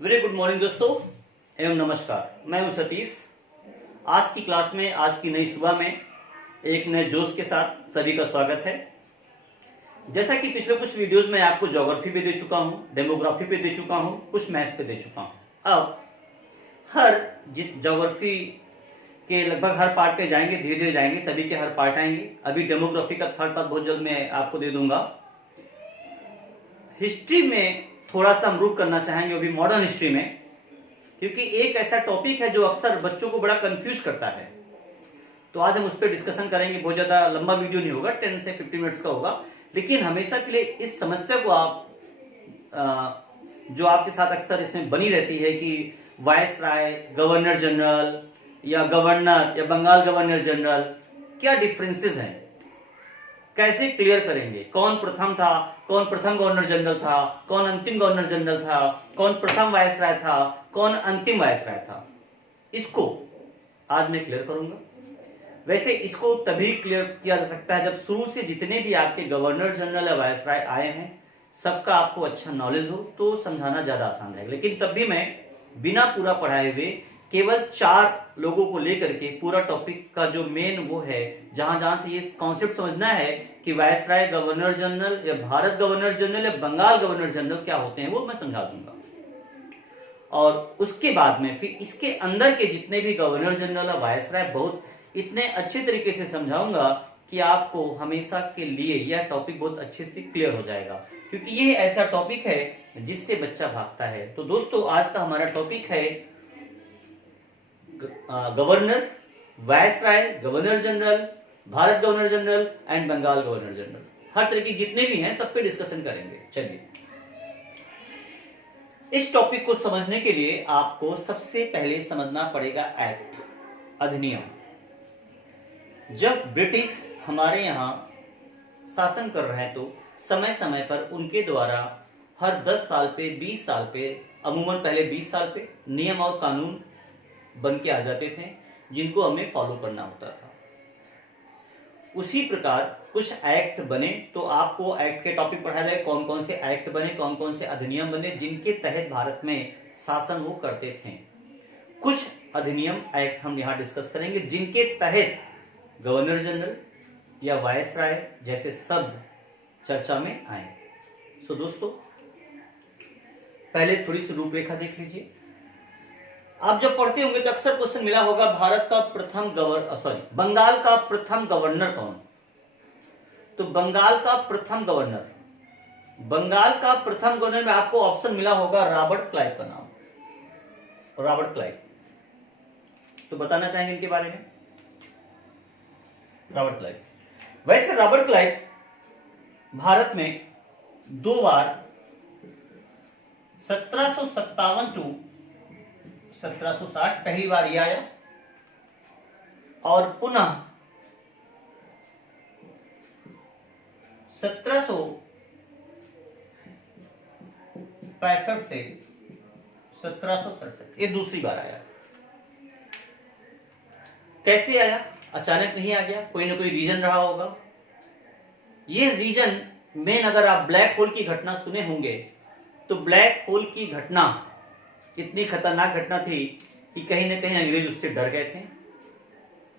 Very good morning दोस्तों एवं नमस्कार। मैं हूं सतीश। आज की क्लास में, आज की नई सुबह में एक नए जोश के साथ सभी का स्वागत है। जैसा कि पिछले कुछ वीडियोस में आपको ज्योग्राफी पे दे चुका हूं, डेमोग्राफी पे दे चुका हूं, कुछ मैथ्स पे दे चुका हूं। अब हर जिस ज्योग्राफी के लगभग हर पार्ट पे जाएंगे, धीरे धीरे जाएंगे, सभी के हर पार्ट आएंगे। अभी डेमोग्राफी का थर्ड पार्ट बहुत जल्द मैं आपको दे दूंगा। हिस्ट्री में थोड़ा सा हम रुक करना चाहेंगे, अभी मॉडर्न हिस्ट्री में, क्योंकि एक ऐसा टॉपिक है जो अक्सर बच्चों को बड़ा कंफ्यूज करता है। तो आज हम उस पर डिस्कशन करेंगे। बहुत ज्यादा लंबा वीडियो नहीं होगा, 10 से 15 मिनट्स का होगा, लेकिन हमेशा के लिए इस समस्या को आप जो आपके साथ अक्सर इसमें बनी रहती है कि वायसराय, गवर्नर जनरल या गवर्नर या बंगाल गवर्नर जनरल, क्या डिफरेंसेस हैं, कैसे क्लियर करेंगे, कौन प्रथम था, कौन प्रथम गवर्नर जनरल था, कौन अंतिम गवर्नर जनरल था, कौन प्रथम वायसराय था, कौन अंतिम वायसराय था, इसको आज मैं क्लियर करूंगा। वैसे इसको तभी क्लियर किया जा सकता है जब शुरू से जितने भी आपके गवर्नर जनरल या वायसराय आए हैं सबका आपको अच्छा नॉलेज हो, तो समझाना ज्यादा आसान रहेगा। लेकिन तब भी मैं बिना पूरा पढ़ाए हुए केवल 4 लोगों को लेकर के पूरा टॉपिक का जो मेन वो है, जहां जहां से ये कॉन्सेप्ट समझना है कि वायसराय, गवर्नर जनरल या भारत गवर्नर जनरल या बंगाल गवर्नर जनरल क्या होते हैं, वो मैं समझा दूंगा। और उसके बाद में फिर इसके अंदर के जितने भी गवर्नर जनरल और वायसराय बहुत इतने अच्छे तरीके से समझाऊंगा कि आपको हमेशा के लिए यह टॉपिक बहुत अच्छे से क्लियर हो जाएगा, क्योंकि ये ऐसा टॉपिक है जिससे बच्चा भागता है। तो दोस्तों, आज का हमारा टॉपिक है governor, viceroy, governor general, Bharat governor general and Bengal governor general. हर तरह की जितने भी हैं सब पे डिस्कशन करेंगे। चलिए, इस टॉपिक को समझने के लिए आपको सबसे पहले समझना पड़ेगा एक्ट, अधिनियम। जब ब्रिटिश हमारे यहां शासन कर रहे हैं तो समय समय पर उनके द्वारा हर 10 साल पे, 20 साल पे, अमूमन पहले 20 साल पे नियम और कानून बन के आ जाते थे जिनको हमें फॉलो करना होता था। उसी प्रकार कुछ एक्ट बने, तो आपको एक्ट के टॉपिक पढ़ाया जाए, कौन कौन से एक्ट बने, कौन कौन से अधिनियम बने जिनके तहत भारत में शासन वो करते थे। कुछ अधिनियम एक्ट हम यहां डिस्कस करेंगे जिनके तहत गवर्नर जनरल या वायसराय जैसे शब्द चर्चा में आए। सो दोस्तों, पहले थोड़ी सी रूपरेखा देख लीजिए। आप जब पढ़ते होंगे तो अक्सर क्वेश्चन मिला होगा, भारत का प्रथम बंगाल का प्रथम गवर्नर कौन। तो बंगाल का प्रथम गवर्नर में आपको ऑप्शन मिला होगा रॉबर्ट क्लाइव का नाम, रॉबर्ट क्लाइव। तो बताना चाहेंगे इनके बारे में। रॉबर्ट क्लाइव, वैसे रॉबर्ट क्लाइव भारत में 2 बार 1757 टू 1760 पहली बार ये आया, और पुनः 1765 से 1767 ये दूसरी बार आया। कैसे आया? अचानक नहीं आ गया, कोई ना कोई रीजन रहा होगा। ये रीजन मेन, अगर आप ब्लैक होल की घटना सुने होंगे तो ब्लैक होल की घटना इतनी खतरनाक घटना थी कि कहीं ना कहीं अंग्रेज उससे डर गए थे।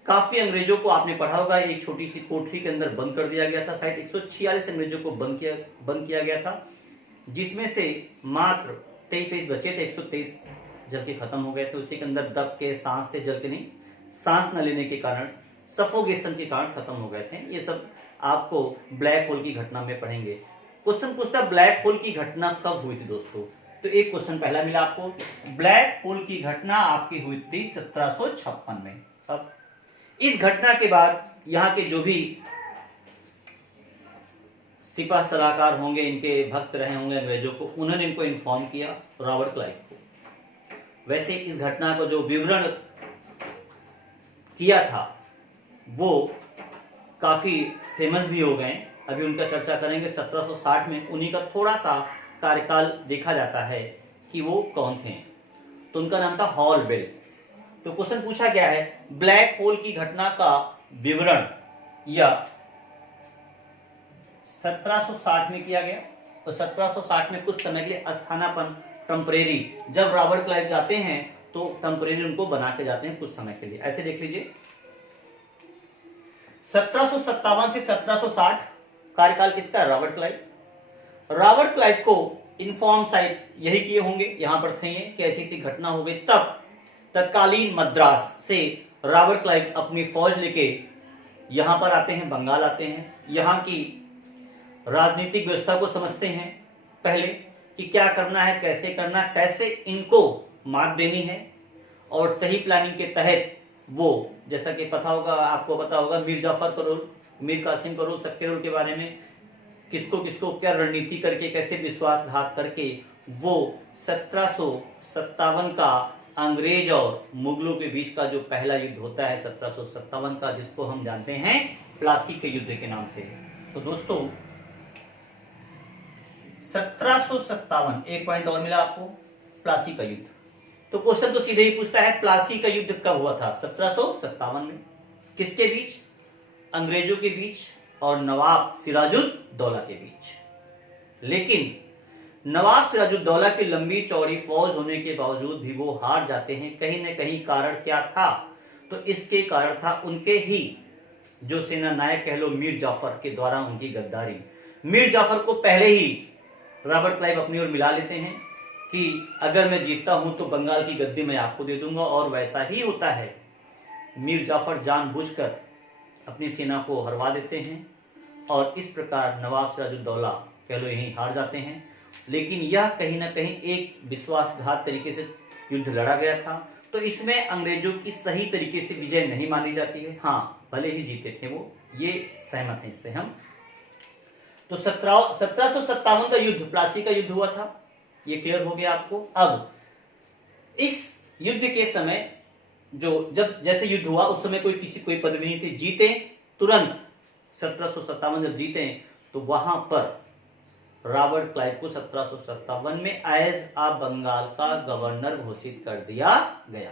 काफी अंग्रेजों को आपने पढ़ा होगा, एक छोटी सी कोठरी के अंदर बंद कर दिया गया था। शायद 146 अंग्रेजों को बंद किया गया था, जिसमें से मात्र 23 बचे थे। 123 जल के खत्म हो गए थे उसी के अंदर, दब के, सांस से जल के नहीं, सांस न लेने के कारण, सफोकेशन के कारण खत्म हो गए थे। ये सब आपको ब्लैक होल की घटना में पढ़ेंगे। क्वेश्चन पूछता है ब्लैक होल की घटना कब हुई थी दोस्तों। तो एक क्वेश्चन पहला मिला आपको, ब्लैक होल की घटना आपकी हुई थी 1756 में। अब इस घटना के बाद यहाँ के जो भी सिपा सलाहकार होंगे, इनके भक्त रहे होंगे अंग्रेजों को, उन्होंने इनको इन्फॉर्म किया, रॉबर्ट क्लाइव को। वैसे इस घटना को जो विवरण किया था वो काफी फेमस भी हो गए, अभी उनका चर्चा करेंगे। 1760 में उन्हीं का थोड़ा सा कार्यकाल देखा जाता है कि वो कौन थे, तो उनका नाम था हॉलवेल। तो क्वेश्चन पूछा गया है, ब्लैक होल की घटना का विवरण या 1760 में किया गया, तो 1760 में कुछ समय के लिए स्थानापन्न टेम्परेरी, जब रॉबर्ट क्लाइव जाते हैं तो टेम्परेरी उनको बना के जाते हैं कुछ समय के लिए। ऐसे देख लीजिए 1757 से 1760 कार्यकाल किसका? Robert Clive. रॉबर्ट क्लाइव को इन्फॉर्म शायद यही किए होंगे, यहां पर थे कि ऐसी सी घटना हो गई। तब तत्कालीन मद्रास से रॉबर्ट क्लाइव अपनी फौज लेके यहां पर आते हैं, बंगाल आते हैं, यहां की राजनीतिक व्यवस्था को समझते हैं पहले कि क्या करना है, कैसे करना, कैसे इनको मात देनी है, और सही प्लानिंग के तहत वो, जैसा कि पता होगा, आपको पता होगा मीर जाफर करोल, मीर कासिम करोल, सक्केरोल के बारे में, किसको किसको क्या रणनीति करके, कैसे विश्वासघात करके वो 1757 का अंग्रेज और मुगलों के बीच का जो पहला युद्ध होता है 1757 का, जिसको हम जानते हैं प्लासी के युद्ध के नाम से। तो दोस्तों 1757, एक पॉइंट और मिला आपको, प्लासी का युद्ध। तो क्वेश्चन तो सीधे ही पूछता है प्लासी का युद्ध कब हुआ था? 1757 में। किसके बीच? अंग्रेजों के बीच और नवाब सिराजुद्दौला के बीच। लेकिन नवाब सिराजुद्दौला की लंबी चौड़ी फौज होने के बावजूद भी वो हार जाते हैं। कहीं ना कहीं कारण क्या था? तो इसके कारण था उनके ही जो सेना नायक कह लो मीर जाफर के द्वारा उनकी गद्दारी। मीर जाफर को पहले ही रॉबर्ट क्लाइव अपनी ओर मिला लेते हैं कि अगर मैं जीतता हूं तो बंगाल की गद्दी मैं आपको दे दूंगा, और वैसा ही होता है। मीर जाफर जानबूझकर अपनी सेना को हरवा देते हैं और इस प्रकार नवाब सिराजुद्दौला कह लो यहीं हार जाते हैं। लेकिन यह कहीं ना कहीं एक विश्वासघात तरीके से युद्ध लड़ा गया था, तो इसमें अंग्रेजों की सही तरीके से विजय नहीं मानी जाती है। हाँ, भले ही जीते थे वो, ये सहमत है इससे हम। तो 1757 का युद्ध प्लासी का युद्ध हुआ था, ये क्लियर हो गया आपको। अब इस युद्ध के समय जब जैसे युद्ध हुआ उस समय कोई पदवी नहीं थी, जीते तुरंत 1757 जब जीते तो वहां पर रॉबर्ट क्लाइव को 1757 में एज आ बंगाल का गवर्नर घोषित कर दिया गया।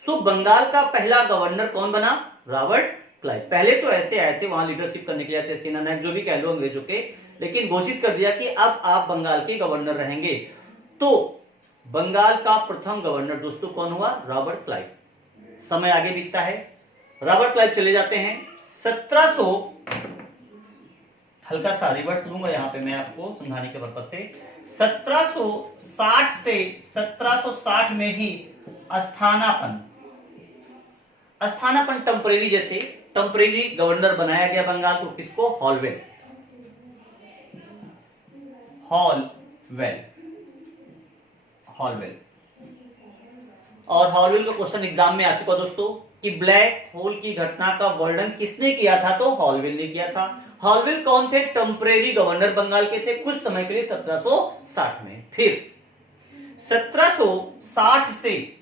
सो बंगाल का पहला गवर्नर कौन बना? Robert Clive. पहले तो ऐसे आए थे, वहां लीडरशिप करने के लिए आए थे, सेना नायक जो भी कह लो अंग्रेजों के, लेकिन घोषित कर दिया कि अब आप बंगाल के गवर्नर रहेंगे। तो बंगाल का प्रथम गवर्नर दोस्तों कौन हुआ? Robert Clive. समय आगे बीतता है, रॉबर्ट क्लाइव चले जाते हैं 1700, हल्का सा रिवर्स लूंगा यहां पे मैं आपको समझाने के पर्पज से। 1760 से 1760 में ही स्थानापन टेम्परेरी, जैसे टेम्परेरी गवर्नर बनाया गया बंगाल को, किसको? हॉलवेल। और हॉलवेल का क्वेश्चन एग्जाम में आ चुका दोस्तों कि ब्लैक होल की घटना का वर्णन किसने किया था? तो हॉलवेल ने किया था। हॉलवेल कौन थे? टेम्परेरी गवर्नर बंगाल के थे कुछ समय के लिए 1760 में। फिर 1760 से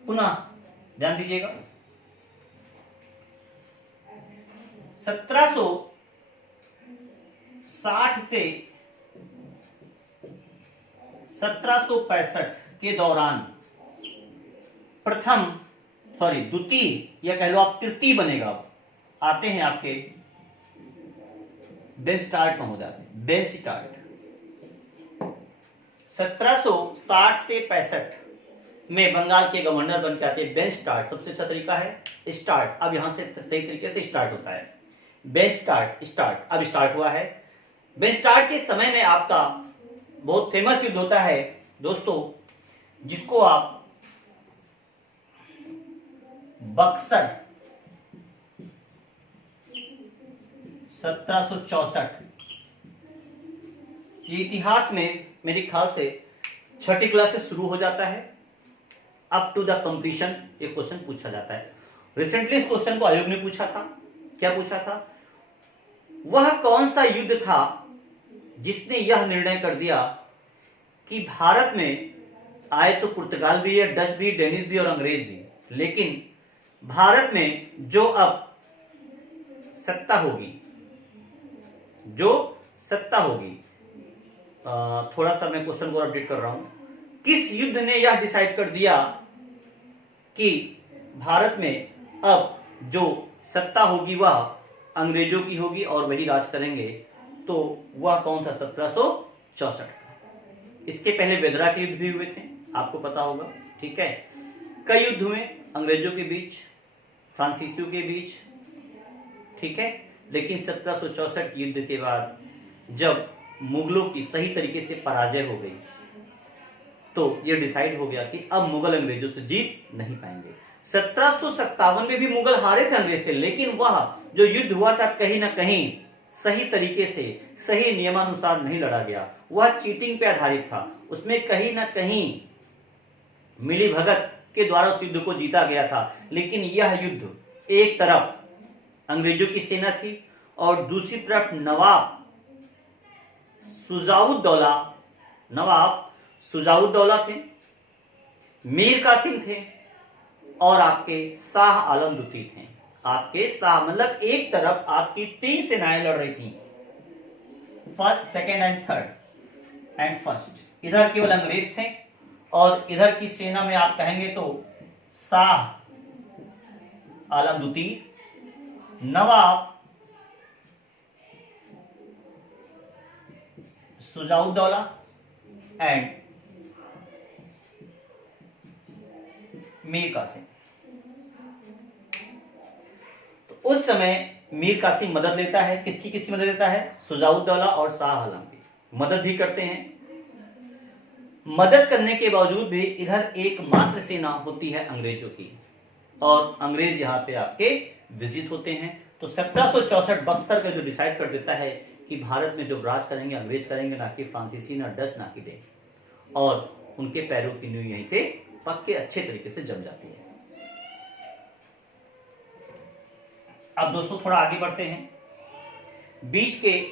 पुनः ध्यान दीजिएगा 1760 से 1765 के दौरान द्वितीय या कह लो आप तृतीय बनेगा, आते हैं आपके बेनस्टार्ट में हो जाते हैं, बेनस्टार्ट। 1760 से 65 में बंगाल के गवर्नर बन के आते हैं बेनस्टार्ट। सबसे अच्छा तरीका है स्टार्ट, अब यहां से सही तरीके से स्टार्ट होता है। बेनस्टार्ट अब स्टार्ट हुआ है। बेनस्टार्ट के समय में आपका बहुत फेमस युद्ध होता है दोस्तों, जिसको आप बक्सर 1764, इतिहास में मेरे ख्याल से छठी क्लास से शुरू हो जाता है, अप टू द कंप्लीशन ये क्वेश्चन पूछा जाता है। रिसेंटली इस क्वेश्चन को आयोग ने पूछा था। क्या पूछा था? वह कौन सा युद्ध था जिसने यह निर्णय कर दिया कि भारत में आए तो पुर्तगाल भी है, डच भी, डेनिश भी और अंग्रेज भी, लेकिन भारत में जो अब सत्ता होगी, थोड़ा सा मैं क्वेश्चन को अपडेट कर रहा हूं। किस युद्ध ने यह डिसाइड कर दिया कि भारत में अब जो सत्ता होगी वह अंग्रेजों की होगी और वही राज करेंगे? तो वह कौन था? 1764 का। इसके पहले वेदरा के युद्ध भी हुए थे, आपको पता होगा, ठीक है। कई युद्ध हुए अंग्रेजों के बीच, फ्रांसीसियों के बीच, ठीक है। लेकिन 1764 युद्ध के बाद जब मुगलों की सही तरीके से पराजय हो गई तो यह डिसाइड हो गया कि अब मुगल अंग्रेजों से जीत नहीं पाएंगे। 1757 में भी मुगल हारे थे अंग्रेज से, लेकिन वह जो युद्ध हुआ था कहीं ना कहीं सही तरीके से, सही नियमानुसार नहीं लड़ा गया। वह चीटिंग पे आधारित था। उसमें कहीं ना कहीं मिली भगत के द्वारा उस युद्ध को जीता गया था। लेकिन यह युद्ध, एक तरफ अंग्रेजों की सेना थी और दूसरी तरफ नवाब सुजाउद्दौला थे, मीर कासिम थे और आपके शाह आलम द्वितीय थे। आपके शाह मतलब एक तरफ आपकी 3 सेनाएं लड़ रही थी, first, second and third and first. इधर केवल अंग्रेज थे और इधर की सेना में आप कहेंगे तो शाह आलम द्वितीय, नवाब सुजाउद्दौला एंड मीर कासिम। तो उस समय मीर कासिम मदद लेता है। किसकी मदद लेता है? सुजाउद्दौला और शाह आलम की मदद भी करते हैं। मदद करने के बावजूद भी इधर एकमात्र सेना होती है अंग्रेजों की और अंग्रेज यहां पे आपके विजिट होते हैं। तो 1764 बक्सर का जो डिसाइड कर देता है कि भारत में जो राज करेंगे अंग्रेज करेंगे, ना कि फ्रांसीसी, ना डच, ना कि डे, और उनके पैरों की नींव यहीं से पक्के अच्छे तरीके से जम जाती है। अब दोस्तों थोड़ा आगे बढ़ते हैं। बीच के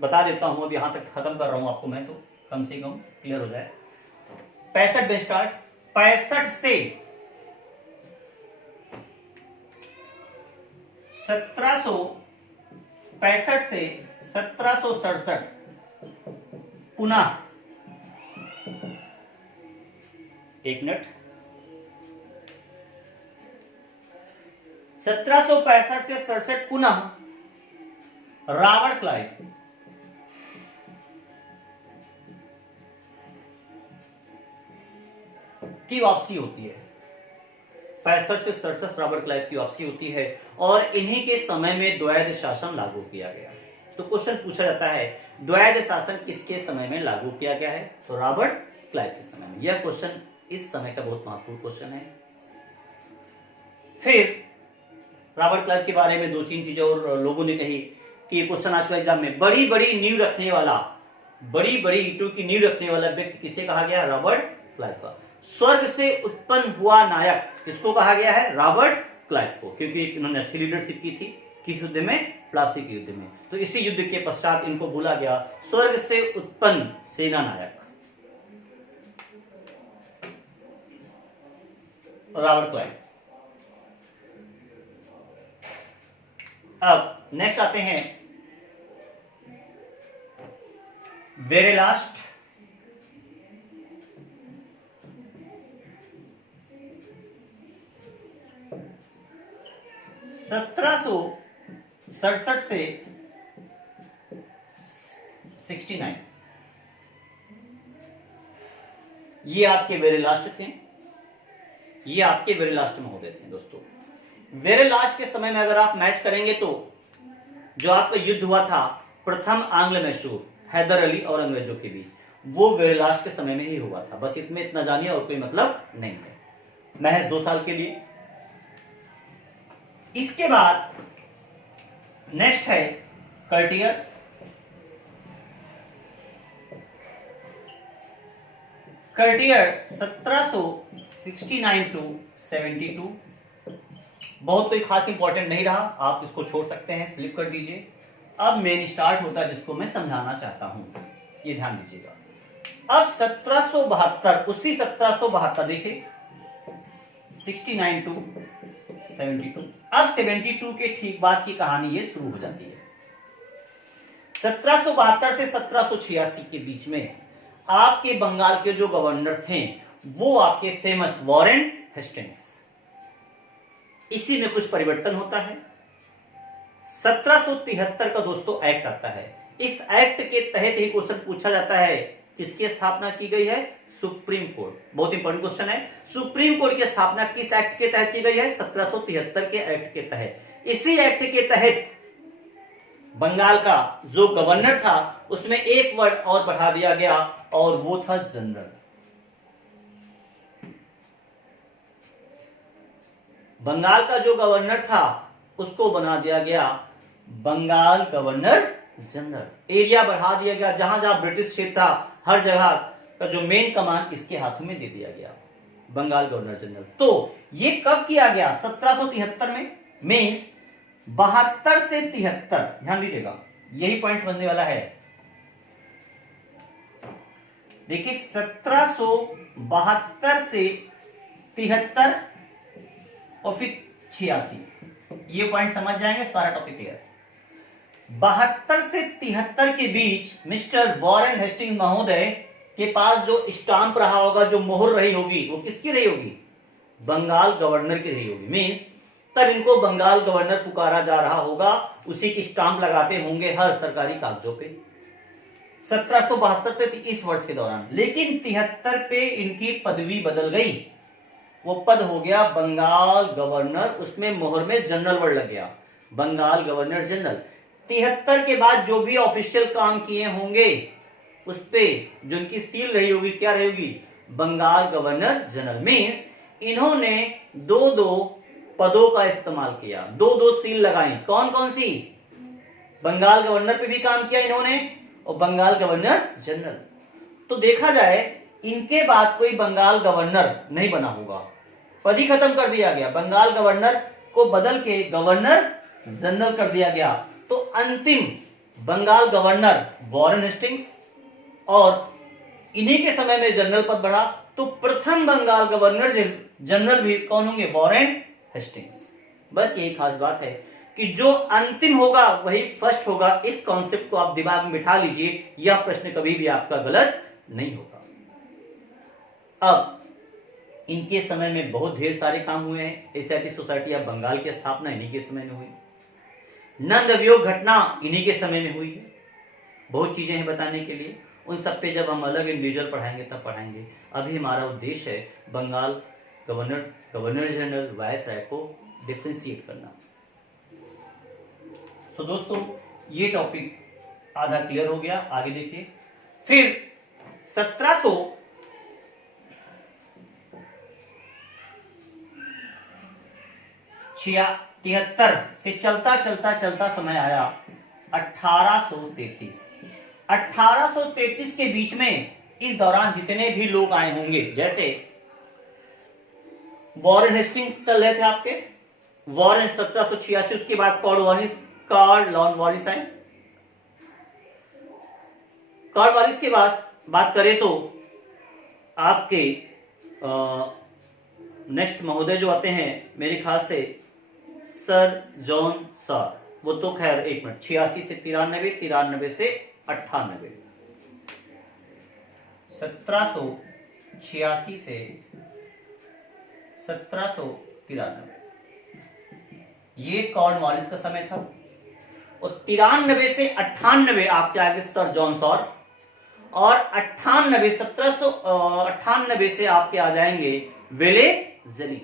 बता देता हूं, अब यहां तक खत्म कर रहा हूं आपको मैं, तो कम से कम क्लियर हो जाए। 65 में स्टार्ट, 65 से 1767 पुनः, एक मिनट, 1765 से 67 पुनः रॉबर्ट क्लाइव की वापसी होती है। 65 से 67 रॉबर्ट क्लाइव की वापसी होती है और इन्हीं के समय में द्वैध शासन लागू किया गया। तो क्वेश्चन पूछा जाता है द्वैध शासन किसके समय में लागू किया गया है? तो रॉबर्ट क्लाइव के समय में। यह क्वेश्चन इस समय का बहुत महत्वपूर्ण क्वेश्चन है। फिर रॉबर्ट क्लाइव के बारे में 2-3 चीजें और लोगों ने कही कि ये क्वेश्चन आ चुका एग्जाम में। बड़ी बड़ी नींव रखने वाला, बड़ी बड़ी ईंटों की नींव रखने वाला व्यक्ति किसे कहा गया? रॉबर्ट क्लाइव का। स्वर्ग से उत्पन्न हुआ नायक किसको कहा गया है? रॉबर्ट क्लाइव को, क्योंकि इन्होंने अच्छी लीडरशिप की थी। किस युद्ध में? प्लासी के युद्ध में। तो इसी युद्ध के पश्चात इनको बोला गया स्वर्ग से उत्पन्न सेना नायक, रॉबर्ट क्लाइव। अब नेक्स्ट आते हैं वेरी लास्ट, सत्रह सड़सठ से 69, ये आपके वेरी लास्ट थे। ये आपके वेरी लास्ट में होते थे दोस्तों। वेरी लास्ट के समय में अगर आप मैच करेंगे तो जो आपका युद्ध हुआ था प्रथम आंग्ल मैसूर हैदर अली और अंग्रेजों के बीच, वो वेरी लास्ट के समय में ही हुआ था। बस इसमें इतना जानिए और कोई मतलब नहीं है, महज 2 साल के लिए। इसके बाद नेक्स्ट है कर्टियर। कर्टियर 1769 टू 72। बहुत कोई खास इंपॉर्टेंट नहीं रहा, आप इसको छोड़ सकते हैं, स्लिप कर दीजिए। अब मेन स्टार्ट होता है जिसको मैं समझाना चाहता हूं, ये ध्यान दीजिएगा। अब 1772, उसी 1772 देखिए, 69 टू 72। अब 72 के ठीक बाद की कहानी ये शुरू हो जाती है। 1772 से 1786 के बीच में आपके बंगाल के जो गवर्नर थे वो आपके फेमस वॉरेन हेस्टिंग्स। इसी में कुछ परिवर्तन होता है। 1773 का दोस्तों एक्ट आता है। इस एक्ट के तहत ही क्वेश्चन पूछा जाता है किसकी स्थापना की गई है? Supreme court. बहुत इंपॉर्टेंट क्वेश्चन है। सुप्रीम कोर्ट की स्थापना किस एक्ट के तहत की गई है? 1773 के एक्ट के तहत। इसी एक्ट के तहत बंगाल का जो गवर्नर था उसमें एक वर्ड और बढ़ा दिया गया और वो था जनरल। बंगाल का जो गवर्नर था उसको बना दिया गया बंगाल गवर्नर जनरल। एरिया बढ़ा दिया गया, जहां जहां ब्रिटिश क्षेत्र था हर जगह का जो मेन कमान इसके हाथों में दे दिया गया, बंगाल गवर्नर जनरल। तो ये कब किया गया? 1773 में। मीन्स 72 से 73, ध्यान दीजिएगा, यही पॉइंट समझने वाला है। देखिए 1772 से 73 और फिर 86, ये पॉइंट समझ जाएंगे, सारा टॉपिक क्लियर। 72 से 73 के बीच मिस्टर वॉरेन हेस्टिंग्स महोदय के पास जो स्टाम्प रहा होगा, जो मोहर रही होगी, वो किसकी रही होगी? बंगाल गवर्नर की रही होगी। मीन्स तब इनको बंगाल गवर्नर पुकारा जा रहा होगा, उसी की स्टाम्प लगाते होंगे हर सरकारी कागजों पे 1772 से 30 वर्ष के दौरान। लेकिन 73 पे इनकी पदवी बदल गई, वो पद हो गया बंगाल गवर्नर, उसमें मोहर में जनरल वर्ड लग गया, बंगाल गवर्नर जनरल। 73 के बाद जो भी ऑफिशियल काम किए होंगे उस पे जो इनकी सील रही होगी, क्या रही होगी? Bengal governor general. मीन्स इन्होंने दो दो पदों का इस्तेमाल किया, दो दो सील लगाई। कौन कौन सी? बंगाल गवर्नर पे भी काम किया इन्होंने और बंगाल गवर्नर जनरल। तो देखा जाए इनके बाद कोई बंगाल गवर्नर नहीं बना होगा, पद ही खत्म कर दिया गया, बंगाल गवर्नर को बदल के गवर्नर जनरल कर दिया गया। तो अंतिम बंगाल गवर्नर वॉरेन हेस्टिंग्स और इन्हीं के समय में जनरल पद बढ़ा, तो प्रथम बंगाल गवर्नर जनरल भी कौन होंगे? Warren Hastings. बस यही खास बात है कि जो अंतिम होगा वही फर्स्ट होगा। इस कॉन्सेप्ट को आप दिमाग में बिठा लीजिए, यह प्रश्न कभी भी आपका गलत नहीं होगा। अब इनके समय में बहुत ढेर सारे काम हुए हैं। एशियाटिक सोसाइटी ऑफ बंगाल की स्थापना इन्हीं के समय में हुई, नंद वियोग घटना इन्हीं के समय में हुई है। बहुत चीजें हैं बताने के लिए, उन सब पे जब हम अलग इंडिविजुअल पढ़ाएंगे तब पढ़ाएंगे। अभी हमारा उद्देश्य है बंगाल गवर्नर जनरल वायसराय को डिफरेंशिएट करना। तो दोस्तों ये टॉपिक आधा क्लियर हो गया। आगे देखिए, फिर 1773 से चलता समय आया 1833। 1833 के बीच में इस दौरान जितने भी लोग आए होंगे, जैसे वॉरेन हेस्टिंग्स चल रहे थे आपके, वॉरेन 1786, उसके बाद कॉर्नवालिस आए। कॉर्नवालिस के बाद बात करें तो आपके नेक्स्ट महोदय जो आते हैं मेरे ख्याल से सर जॉन सॉर, वो तो खैर एक मिनट, 86 से 93, 93 से 98, 1786 से 1793, ये कॉर्नवालिस का समय था। और 93 से 98 आपके आगे सर जॉन सॉर, और 1798 से आपके आ जाएंगे वेलेजली,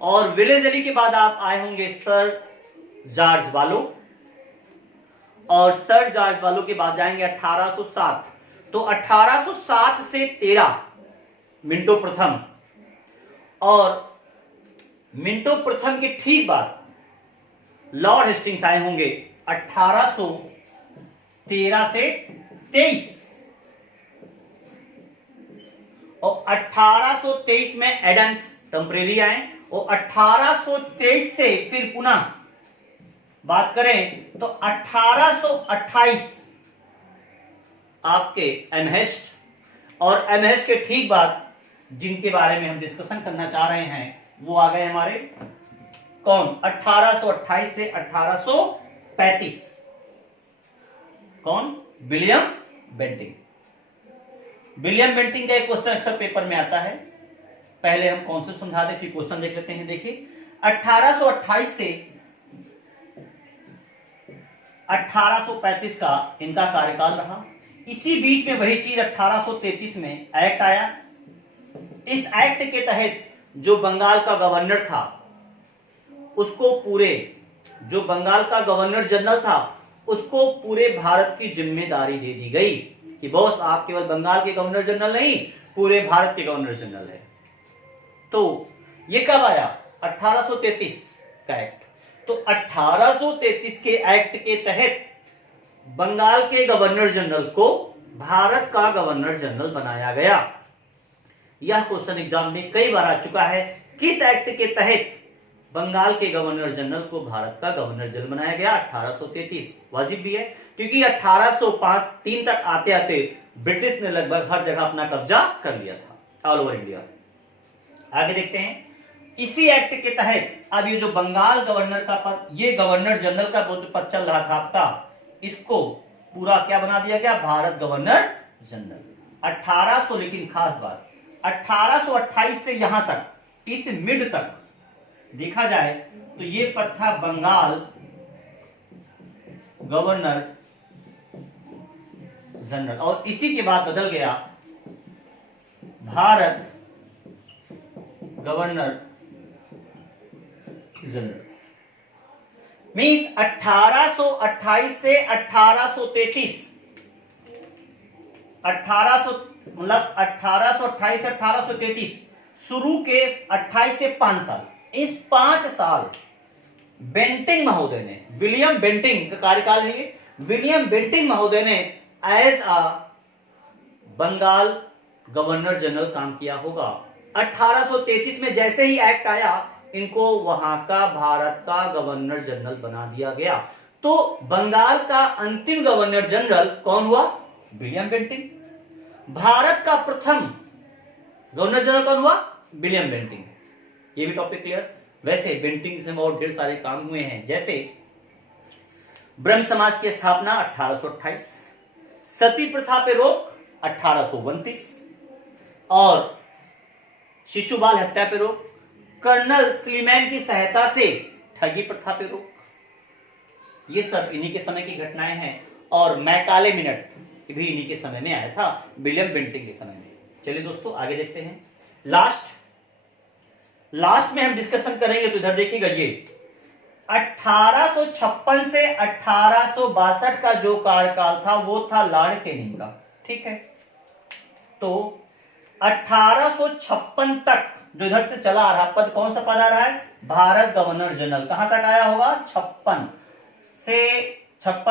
और वेलेजली के बाद आप आए होंगे सर जॉर्ज बालो, और सर जॉर्ज बालो के बाद जाएंगे 1807। तो 1807 से 13 मिंटो प्रथम, और मिंटो प्रथम के ठीक बाद लॉर्ड हेस्टिंग्स आए होंगे 1813 से 23, और 1823 में एडम्स टेम्परेरी आए, और 1823 से फिर पुनः बात करें तो 1828 आपके एमहेस्ट, और एमहेस्ट के ठीक बाद जिनके बारे में हम डिस्कशन करना चाह रहे हैं वो आ गए हमारे कौन? 1828 से 1835 कौन? William Bentinck. विलियम बेंटिंग का एक क्वेश्चन अक्सर पेपर में आता है। पहले हम कॉन्सेप्ट समझा दें फिर क्वेश्चन देख लेते हैं। देखिए 1828 से 1835 का इनका कार्यकाल रहा। इसी बीच में वही चीज 1833 में एक्ट आया। इस एक्ट के तहत जो बंगाल का गवर्नर था उसको पूरे, जो बंगाल का गवर्नर जनरल था उसको पूरे भारत की जिम्मेदारी दे दी गई कि बॉस आप केवल बंगाल के गवर्नर जनरल नहीं, पूरे भारत के गवर्नर जनरल है। तो ये कब आया? 1833 का एक्ट। तो 1833 के एक्ट के तहत बंगाल के गवर्नर जनरल को भारत का गवर्नर जनरल बनाया गया। यह क्वेश्चन एग्जाम में कई बार आ चुका है। किस एक्ट के तहत बंगाल के गवर्नर जनरल को भारत का गवर्नर जनरल बनाया गया? 1833। वाजिब भी है क्योंकि 1805-3 तक आते आते ब्रिटिश ने लगभग हर जगह अपना कब्जा कर लिया था, ऑल ओवर इंडिया। आगे देखते हैं। इसी एक्ट के तहत अब ये जो बंगाल गवर्नर का पद, ये गवर्नर जनरल का जो पद चल रहा था आपका, इसको पूरा क्या बना दिया गया? Bharat governor general. 1800, लेकिन खास बात 1828 से यहां तक, इस मिड तक देखा जाए तो ये पद था बंगाल गवर्नर जनरल, और इसी के बाद बदल गया भारत गवर्नर जनरल। मीन्स 1828 से 1833, 1800 मतलब 1828 1833 शुरू के 28 से 5 साल, इस 5 साल बेंटिंग महोदय ने, विलियम बेंटिंग का कार्यकाल है, विलियम बेंटिंग महोदय ने as a Bengal governor general काम किया होगा। 1833 में जैसे ही एक्ट आया, इनको वहां का भारत का गवर्नर जनरल बना दिया गया। तो बंगाल का अंतिम गवर्नर जनरल कौन हुआ? William Bentinck. भारत का प्रथम गवर्नर जनरल कौन हुआ? William Bentinck. ये भी टॉपिक क्लियर। वैसे बेंटिंग से और ढेर सारे काम हुए हैं, जैसे ब्रह्म समाज की स्थापना 1828, सती प्रथा पे रोक 1829, और शिशु बाल हत्या पे रोक, कर्नल स्लीमैन की सहायता से ठगी प्रथा पे रोक। ये सब इन्हीं के समय की घटनाएं हैं। और मैकाले मिनट भी इन्हीं के समय में आया था, विलियम बेंटिंग के समय में। चलिए दोस्तों आगे देखते हैं। लास्ट में हम डिस्कशन करेंगे, तो इधर देखिएगा, ये 1856 से 1862 का जो कार्यकाल था वो था लॉर्ड कैनिंग का। ठीक है, तो 1856 तक जो इधर से चला आ रहा पद, कौन सा पद आ रहा है? Bharat governor general. कहां तक आया होगा? 56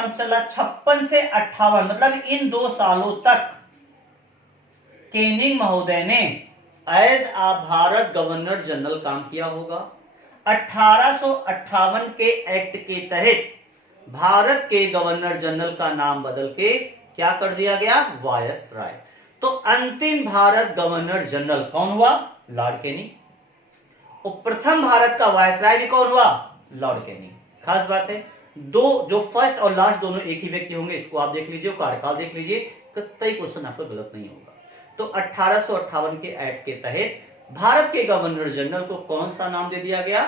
चला, 56 से 58, मतलब इन 2 सालों तक कैनिंग महोदय ने as a Bharat governor general काम किया होगा। 1858 के एक्ट के तहत भारत के गवर्नर जनरल का नाम बदल के क्या कर दिया गया? वायसराय। तो अंतिम भारत गवर्नर जनरल कौन हुआ? Lord Canning. और प्रथम भारत का वायसराय भी कौन हुआ? Lord Canning. खास बात है, दो जो फर्स्ट और लास्ट दोनों एक ही व्यक्ति होंगे, इसको आप देख लीजिए, कार्यकाल देख लीजिए, कतई क्वेश्चन आपको गलत नहीं होगा। तो 1858 के एक्ट के तहत भारत के गवर्नर जनरल को कौन सा नाम दे दिया गया?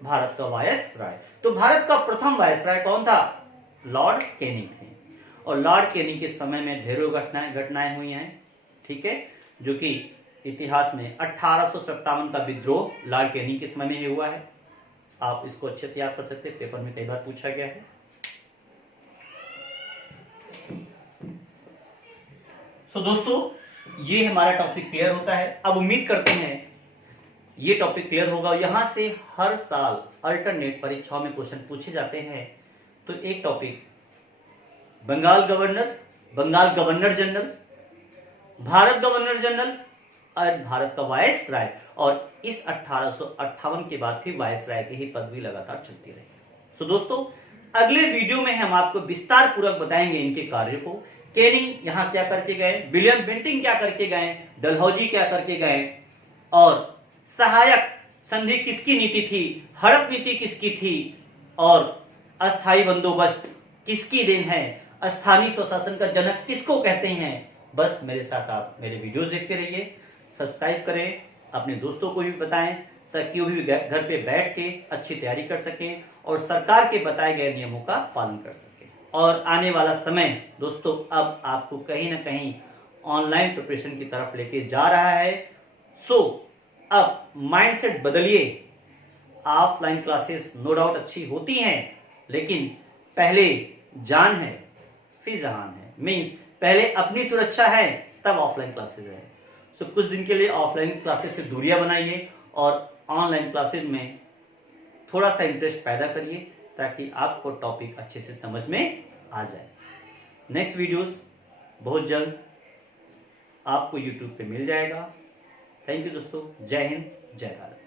भारत का वायसराय। तो भारत का प्रथम वायसराय कौन था? लॉर्ड कैनिंग थे। और लॉर्ड कैनिंग के समय में ढेरों घटनाएं हुई हैं। ठीक है, जो कि इतिहास में 1857 का विद्रोह लॉर्ड कैनिंग के समय में ही हुआ है। आप इसको अच्छे से याद कर सकते हैं, पेपर में कई बार पूछा गया है। तो दोस्तों ये हमारा टॉपिक क्लियर होता है। अब उम्मीद करते हैं ये टॉपिक क्लियर होगा। यहां से हर साल अल्टरनेट परीक्षाओं में क्वेश्चन पूछे जाते हैं। तो एक topic Bengal governor general, Bharat governor general और भारत का वायसराय, और इस 1858 के बाद फिर वायसराय की ही पदवी लगातार चलती रही। सो दोस्तों अगले वीडियो में हम आपको विस्तार पूर्वक बताएंगे इनके कार्य को। कैनिंग यहां क्या करके गए, विलियम बेंटिंग क्या करके गए, डलहौजी क्या करके गए, और सहायक संधि किसकी नीति थी, हड़प नीति किसकी थी, और अस्थायी बंदोबस्त किसकी देन है, स्थानीय स्वशासन का जनक किसको कहते हैं। बस मेरे साथ आप मेरे वीडियोस देखते रहिए, सब्सक्राइब करें, अपने दोस्तों को भी बताएं, ताकि वो भी घर पे बैठ के अच्छी तैयारी कर सकें और सरकार के बताए गए नियमों का पालन कर सकें। और आने वाला समय दोस्तों अब आपको कहीं ना कहीं ऑनलाइन प्रिपरेशन की तरफ लेके जा रहा है। सो अब माइंडसेट बदलिए। ऑफलाइन क्लासेस नो डाउट अच्छी होती हैं, लेकिन पहले जान है फिर जहान है। मीन्स पहले अपनी सुरक्षा है तब ऑफलाइन क्लासेस है। सो कुछ दिन के लिए ऑफलाइन क्लासेस से दूरियां बनाइए और ऑनलाइन क्लासेस में थोड़ा सा इंटरेस्ट पैदा करिए ताकि आपको टॉपिक अच्छे से समझ में आ जाए। नेक्स्ट वीडियोस बहुत जल्द आपको यूट्यूब पे मिल जाएगा। थैंक यू दोस्तों। जय हिंद, जय भारत।